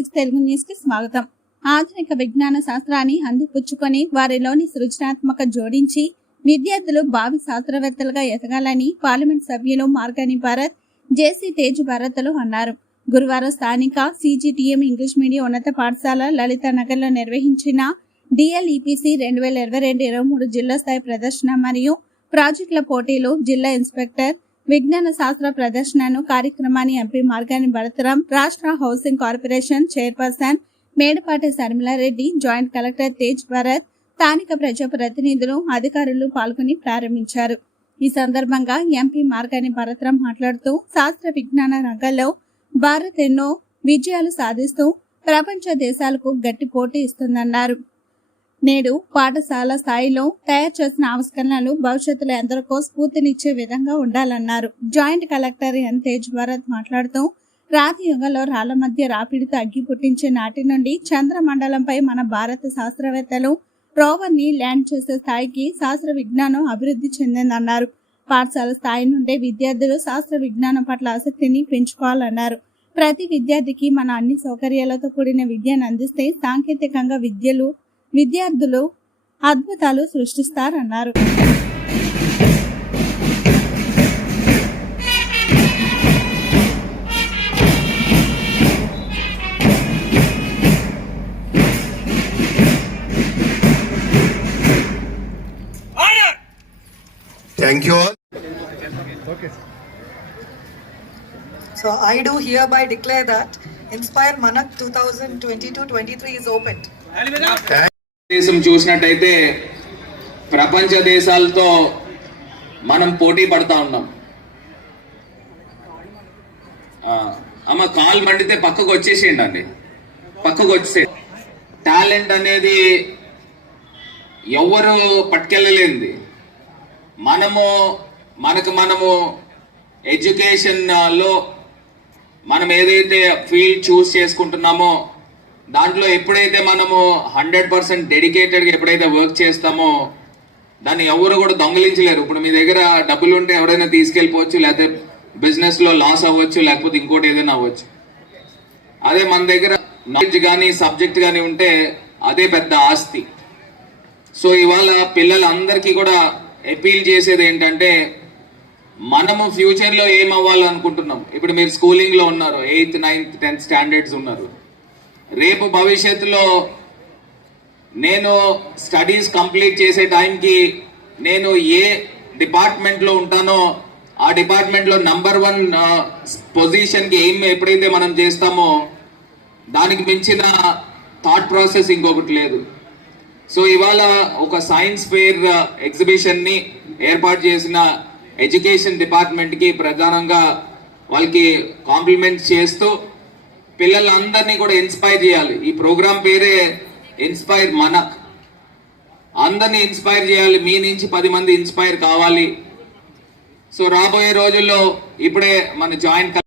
6 Telugu news కి స్వాగతం. ఆధునిక విజ్ఞాన శాస్త్రాన్ని అందిపుచ్చుకొని వారిలోని సృజనాత్మక జోడించి విద్యార్థులు భావి శాస్త్రవేత్తలుగా ఎదగాలని పార్లమెంట్ సభ్యులు మార్గాని భరత్, జేసీ తేజ్ భరత్లు అన్నారు. గురువారం స్థానిక CGTM ఇంగ్లీష్ మీడియం ఉన్నత పాఠశాల లలితానగర్ లో నిర్వహించిన DLEPC 2022-23 జిల్లా స్థాయి ప్రదర్శన మరియు ప్రాజెక్టుల పోటీలు, జిల్లా ఇన్స్పెక్టర్ విజ్ఞాన శాస్త్ర ప్రదర్శనను కార్యక్రమాన్ని ఎంపీ మార్గాని భరతరాం, రాష్ట్ర housing corporation chairperson Medapati Sharmila Reddy, joint collector Tej Bharat, స్థానిక ప్రజాప్రతినిధులు, అధికారులు పాల్గొని ప్రారంభించారు. ఈ సందర్భంగా ఎంపీ మార్గాని భరతరాం మాట్లాడుతూ శాస్త్ర విజ్ఞాన రంగంలో భారత్ ఎన్నో విజయాలు సాధిస్తూ ప్రపంచ దేశాలకు గట్టి పోటీ ఇస్తుందన్నారు. నేడు పాఠశాల స్థాయిలో తయారు చేసిన ఆవిష్కరణలు భవిష్యత్తులో ఎందరికో స్ఫూర్తినిచ్చే విధంగా ఉండాలన్నారు. Joint collector N Tej Bharat మాట్లాడుతూ రాతి యుగంలో రాళ్ల మధ్య రాపిడితో అగ్గి పుట్టించే నాటి నుండి చంద్రమండలంపై మన భారత శాస్త్రవేత్తలు రోవర్ ని ల్యాండ్ చేసే స్థాయికి శాస్త్ర విజ్ఞానం అభివృద్ధి చెందిందన్నారు. పాఠశాల స్థాయి నుండే విద్యార్థులు శాస్త్ర విజ్ఞానం పట్ల ఆసక్తిని పెంచుకోవాలన్నారు. ప్రతి విద్యార్థికి మన అన్ని సౌకర్యాలతో కూడిన విద్యను అందిస్తే సాంకేతికంగా విద్యార్థులు అద్భుతాలు సృష్టిస్తారన్నారు. Thank you all. Okay. So I do hereby declare that Inspire Manak 2022-23 is opened. దేశం చూసినట్టయితే ప్రపంచ దేశాలతో మనం పోటీ పడతా ఉన్నాం. అమ్మ కాల్ మండితే పక్కకు వచ్చేసేయండి అండి, పక్కకు వచ్చే టాలెంట్ అనేది ఎవరు పట్టుకెళ్ళలేంది. మనము ఎడ్యుకేషన్ లో మనం ఏదైతే ఫీల్డ్ చూస్ చేసుకుంటున్నామో దాంట్లో ఎప్పుడైతే మనము 100% డెడికేటెడ్గా ఎప్పుడైతే వర్క్ చేస్తామో దాన్ని ఎవరు కూడా దొంగలించలేరు. ఇప్పుడు మీ దగ్గర డబ్బులు ఉంటే ఎవరైనా తీసుకెళ్ళిపోవచ్చు, లేకపోతే బిజినెస్లో లాస్ అవ్వచ్చు, లేకపోతే ఇంకోటి ఏదైనా అవ్వచ్చు. అదే మన దగ్గర నాలెడ్జ్ కానీ సబ్జెక్ట్ కానీ ఉంటే అదే పెద్ద ఆస్తి. సో ఇవాళ పిల్లలందరికీ కూడా అపీల్ చేసేది ఏంటంటే మనము ఫ్యూచర్లో ఏం అవ్వాలనుకుంటున్నాం. ఇప్పుడు మీరు స్కూలింగ్లో ఉన్నారు, 8th, 9th, 10th స్టాండర్డ్స్ ఉన్నారు. రేపు భవిష్యత్తులో నేను స్టడీస్ కంప్లీట్ చేసే టైంకి నేను ఏ డిపార్ట్మెంట్లో ఉంటానో ఆ డిపార్ట్మెంట్లో నంబర్ 1 పొజిషన్కి ఎప్పుడైతే మనం చేస్తామో దానికి మించిన థాట్ ప్రాసెస్ ఇంకొకటి లేదు. సో ఇవాళ ఒక సైన్స్ ఫెయిర్ ఎగ్జిబిషన్ని ఏర్పాటు చేసిన ఎడ్యుకేషన్ డిపార్ట్మెంట్కి ప్రధానంగా వాళ్ళకి కాంప్లిమెంట్స్ చేస్తూ పిల్లలందరినీ కూడా ఇన్స్పైర్ చేయాలి. ఈ ప్రోగ్రామ్ పేరే ఇన్స్పైర్ మనక్. అందరినీ ఇన్స్పైర్ చేయాలి, మీ నుంచి 10 మంది ఇన్స్పైర్ కావాలి. సో రాబోయే రోజుల్లో ఇప్పుడే మన జాయింట్